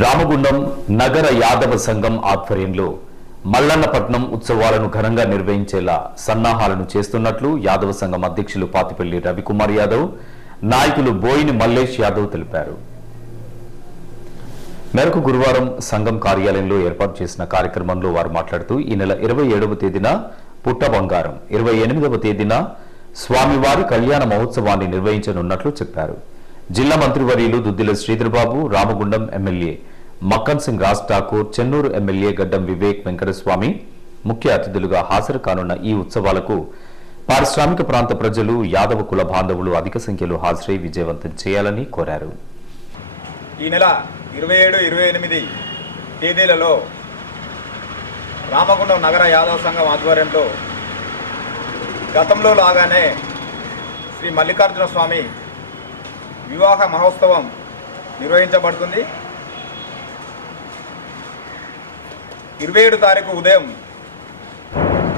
రామగుండం నగర యాదవ సంఘం ఆధ్వర్యంలో మల్లన్నపట్నం ఉత్సవాలను ఘనంగా నిర్వహించేలా సన్నాహాలను చేస్తున్నట్లు యాదవ సంఘం అధ్యక్షులు పాతిపల్లి రవికుమార్ యాదవ్ నాయకులు బోయిని మల్లేష్ యాదవ్ తెలిపారు. మేరకు గురువారం సంఘం కార్యాలయంలో ఏర్పాటు చేసిన కార్యక్రమంలో వారు మాట్లాడుతూ ఈ నెల ఇరవై ఏడవ తేదీన పుట్ట బంగారం ఇరవై ఎనిమిదవ తేదీన స్వామివారి కళ్యాణ మహోత్సవాన్ని నిర్వహించనున్నట్లు చెప్పారు. జిల్లా మంత్రివర్యులు దుద్దిల శ్రీధర్బాబు రామగుండం ఎమ్మెల్యే మక్కన్ సింగ్ రాజ్ ఠాకూర్ చెన్నూరు ఎమ్మెల్యే గడ్డం వివేక్ వెంకటస్వామి ముఖ్య అతిథులుగా హాజరు కానున్న ఈ ఉత్సవాలకు పారిశ్రామిక ప్రాంత ప్రజలు యాదవ కుల బాంధవులు అధిక సంఖ్యలో హాజరై విజయవంతం చేయాలని కోరారు. ఈ నెల ఇరవై ఏడు ఇరవై ఎనిమిది తేదీలలో రామగుండం నగర యాదవ సంఘం ఆధ్వర్యంలో గతంలో లాగానే శ్రీ మల్లికార్జున స్వామి వివాహ మహోత్సవం నిర్వహించబడుతుంది. ఇరవై ఏడు తారీఖు ఉదయం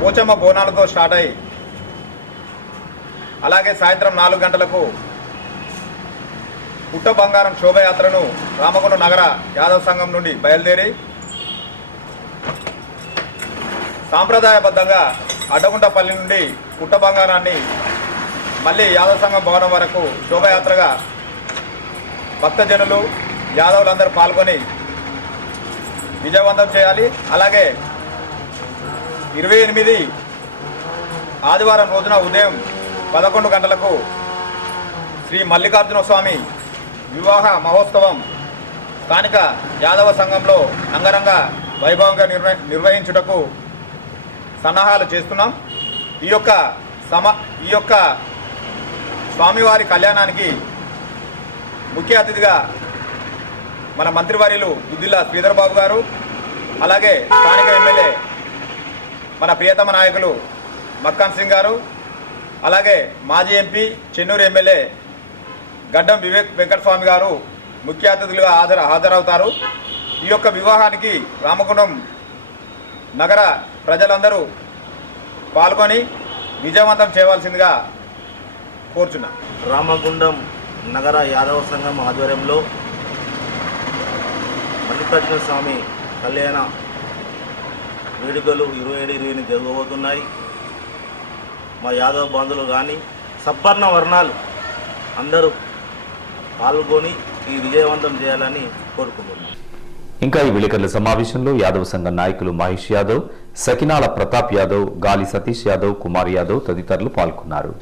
పోచమ్మ బోనాలతో స్టార్ట్ అయ్యి అలాగే సాయంత్రం నాలుగు గంటలకు పుట్ట బంగారం శోభయాత్రను రామగుండ నగర యాదవ సంఘం నుండి బయలుదేరి సాంప్రదాయబద్ధంగా అడ్డగుంటపల్లి నుండి పుట్ట బంగారాన్ని మళ్ళీ యాదవ సంఘం భవనం వరకు శోభయాత్రగా భక్తజనులు యాదవులందరూ పాల్గొని విజయవంతం చేయాలి. అలాగే ఇరవై ఎనిమిది ఆదివారం రోజున ఉదయం పదకొండు గంటలకు శ్రీ మల్లికార్జున స్వామి వివాహ మహోత్సవం స్థానిక యాదవ సంఘంలో అంగరంగ వైభవంగా నిర్వహించుటకు సన్నాహాలు చేస్తున్నాం. ఈ యొక్క సమ ఈ యొక్క స్వామివారి కళ్యాణానికి ముఖ్య అతిథిగా మన మంత్రివర్యులు దుద్దిల్లా శ్రీధర్ బాబు గారు అలాగే స్థానిక ఎమ్మెల్యే మన ప్రియతమ నాయకులు మక్కాన్ సింగ్ గారు అలాగే మాజీ ఎంపీ చెన్నూరు ఎమ్మెల్యే గడ్డం వివేక్ వెంకటస్వామి గారు ముఖ్య అతిథులుగా హాజరు హాజరవుతారు. ఈ యొక్క వివాహానికి రామగుండం నగర ప్రజలందరూ పాల్గొని విజయవంతం చేయవలసిందిగా కోరుచున్నా. రామగుండం నగర యాదవ సంఘం ఆధ్వర్యంలో మల్లికార్జున స్వామి కళ్యాణ వేడుకలు ఇరవై ఏడు ఇరవై ఎనిమిది జరగబోతున్నాయి. మా యాదవ బంధువులు కానీ సబ్బర్ణ వర్ణాలు అందరూ పాల్గొని ఈ విజయవంతం చేయాలని కోరుకుంటున్నాను ఇంకా ఈ విలేకరుల సమావేశంలో యాదవ్ సంఘ నాయకులు మహేష్ యాదవ్ సకినాల ప్రతాప్ యాదవ్ గాలి సతీష్ యాదవ్ కుమార్ యాదవ్ తదితరులు పాల్గొన్నారు.